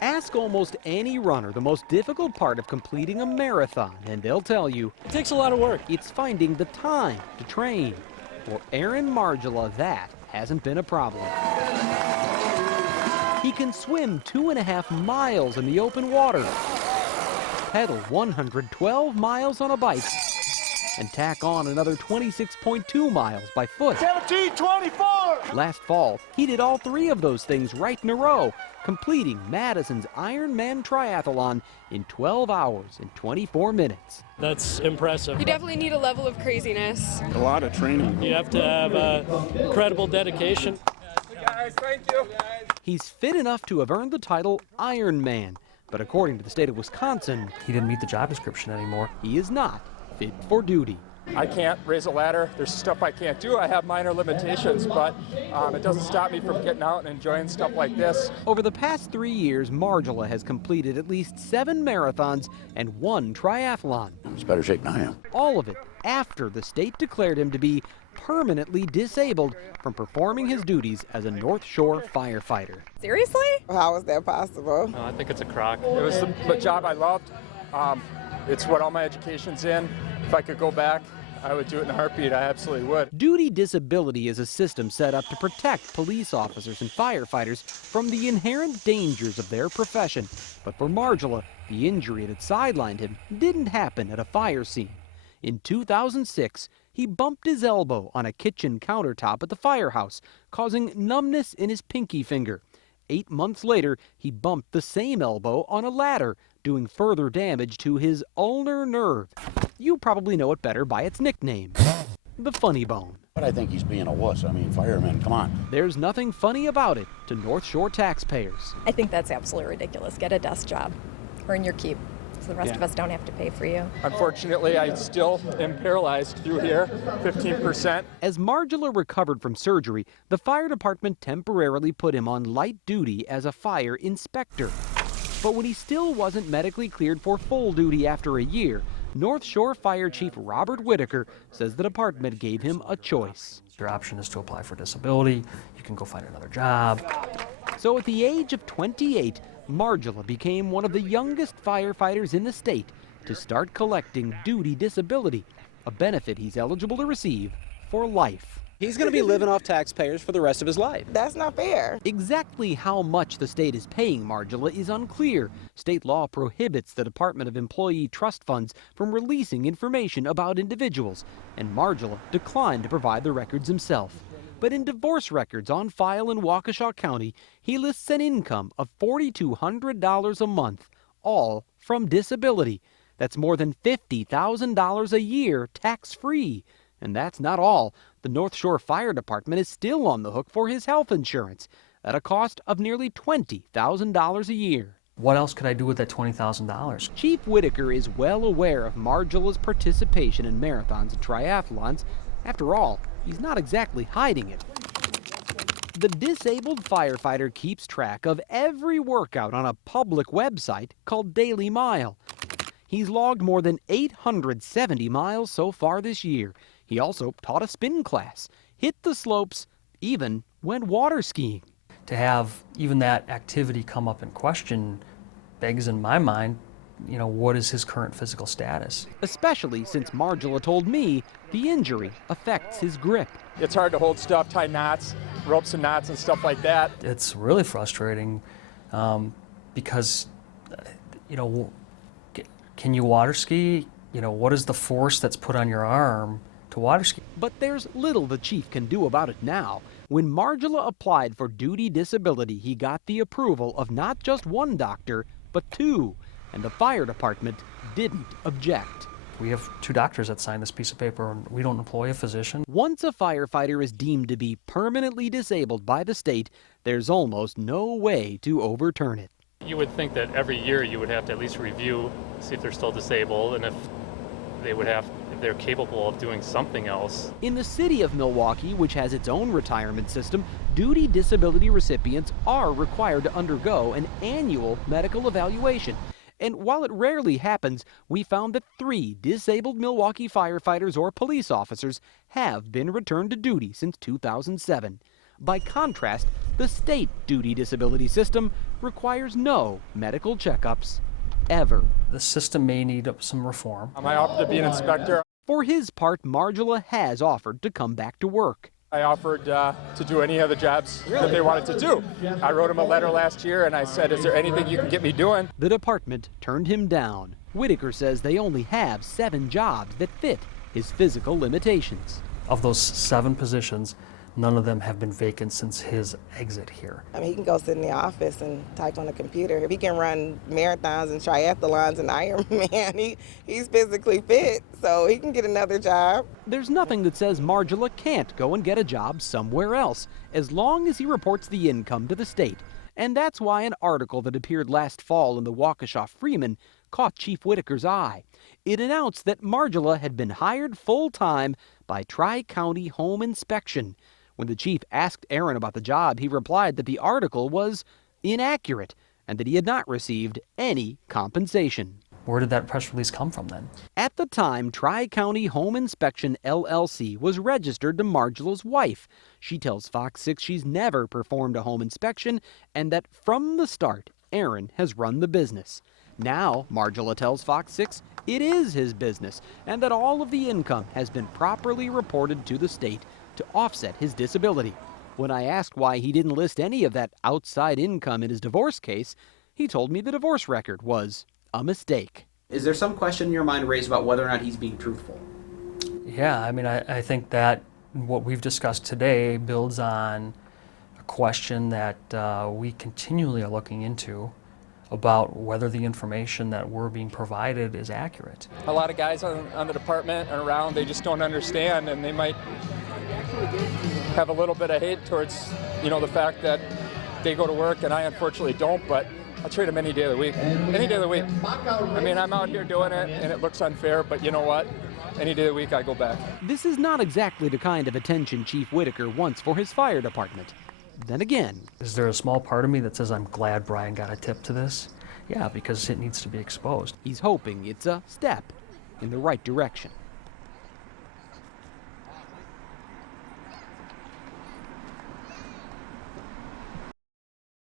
Ask almost any runner the most difficult part of completing a marathon, and they'll tell you it takes a lot of work. It's finding the time to train. For Aaron Margula, that hasn't been a problem. He can swim 2.5 miles in the open water, pedal 112 miles on a bike, and tack on another 26.2 miles by foot. 17:24! Last fall, he did all 3 of those things right in a row, completing Madison's Ironman triathlon in 12 hours and 24 minutes. That's impressive. You definitely need a level of craziness. A lot of training. You have to have incredible dedication. Guys, thank you. He's fit enough to have earned the title Ironman, but according to the state of Wisconsin, he didn't meet the job description anymore. He is not fit for duty. I can't raise a ladder. There's stuff I can't do. I have minor limitations, but it doesn't stop me from getting out and enjoying stuff like this. Over the past 3 years, Margula has completed at least 7 marathons and 1 triathlon. He's better shape than I am. All of it after the state declared him to be permanently disabled from performing his duties as a North Shore firefighter. Seriously? How is that possible? I think it's a crock. It was the job I loved. It's what all my education's in. If I could go back, I would do it in a heartbeat. I absolutely would. Duty disability is a system set up to protect police officers and firefighters from the inherent dangers of their profession. But for Margula, the injury that sidelined him didn't happen at a fire scene. In 2006, he bumped his elbow on a kitchen countertop at the firehouse, causing numbness in his pinky finger. 8 months later, he bumped the same elbow on a ladder, doing further damage to his ulnar nerve. You probably know it better by its nickname, the funny bone. But I think he's being a wuss. I mean, firemen, come on. There's nothing funny about it to North Shore taxpayers. I think that's absolutely ridiculous. Get a desk job, earn your keep, so the rest of us don't have to pay for you. Unfortunately, I still am paralyzed through here, 15%. As Margula recovered from surgery, the fire department temporarily put him on light duty as a fire inspector. But when he still wasn't medically cleared for full duty after a year, North Shore Fire Chief Robert Whitaker says the department gave him a choice. Your option is to apply for disability. You can go find another job. So at the age of 28, Margula became one of the youngest firefighters in the state to start collecting duty disability, a benefit he's eligible to receive for life. He's going to be living off taxpayers for the rest of his life. That's not fair. Exactly how much the state is paying Margula is unclear. State law prohibits the Department of Employee Trust Funds from releasing information about individuals, and Margula declined to provide the records himself. But in divorce records on file in Waukesha County, he lists an income of $4,200 a month, all from disability. That's more than $50,000 a year tax-free. And that's not all. The North Shore Fire Department is still on the hook for his health insurance at a cost of nearly $20,000 a year. What else could I do with that $20,000? Chief Whitaker is well aware of Margula's participation in marathons and triathlons. After all, he's not exactly hiding it. The disabled firefighter keeps track of every workout on a public website called Daily Mile. He's logged more than 870 miles so far this year. He also taught a spin class, hit the slopes, even went water skiing. To have even that activity come up in question begs in my mind, what is his current physical status? Especially since Margula told me the injury affects his grip. It's hard to hold stuff, tie knots, ropes and knots and stuff like that. It's really frustrating because, can you water ski? What is the force that's put on your arm to water ski? But there's little the chief can do about it now. When Margula applied for duty disability, he got the approval of not just one doctor, but 2, and the fire department didn't object. We have 2 doctors that sign this piece of paper, and we don't employ a physician. Once a firefighter is deemed to be permanently disabled by the state, there's almost no way to overturn it. You would think that every year you would have to at least review, see if they're still disabled, and if they're capable of doing something else. In the city of Milwaukee, which has its own retirement system, duty disability recipients are required to undergo an annual medical evaluation. And while it rarely happens, we found that 3 disabled Milwaukee firefighters or police officers have been returned to duty since 2007. By contrast, the state duty disability system requires no medical checkups, ever. The system may need some reform. I offered to be an inspector. For his part, Margula has offered to come back to work. I offered to do any of the jobs that they wanted to do. I wrote him a letter last year and I said, is there anything you can get me doing? The department turned him down. Whitaker says they only have 7 jobs that fit his physical limitations. Of those 7 positions, none of them have been vacant since his exit here. I mean, he can go sit in the office and type on a computer. If he can run marathons and triathlons and Ironman, he's physically fit, so he can get another job. There's nothing that says Margula can't go and get a job somewhere else, as long as he reports the income to the state. And that's why an article that appeared last fall in the Waukesha Freeman caught Chief Whitaker's eye. It announced that Margula had been hired full-time by Tri-County Home Inspection. When the chief asked Aaron about the job, he replied that the article was inaccurate and that he had not received any compensation. Where did that press release come from then? At the time, Tri-County Home Inspection LLC was registered to Margula's wife. She tells Fox 6 she's never performed a home inspection and that from the start, Aaron has run the business. Now, Margula tells Fox 6 it is his business and that all of the income has been properly reported to the state to offset his disability. When I asked why he didn't list any of that outside income in his divorce case, he told me the divorce record was a mistake. Is there some question in your mind raised about whether or not he's being truthful? Yeah, I mean, I think that what we've discussed today builds on a question that we continually are looking into about whether the information that we're being provided is accurate. A lot of guys on the department and around, they just don't understand, and they might have a little bit of hate towards, the fact that they go to work and I unfortunately don't, but I treat them any day of the week. Any day of the week. I mean, I'm out here doing it and it looks unfair, but you know what? Any day of the week I go back. This is not exactly the kind of attention Chief Whitaker wants for his fire department. Then again, is there a small part of me that says I'm glad Brian got a tip to this? Yeah, because it needs to be exposed. He's hoping it's a step in the right direction.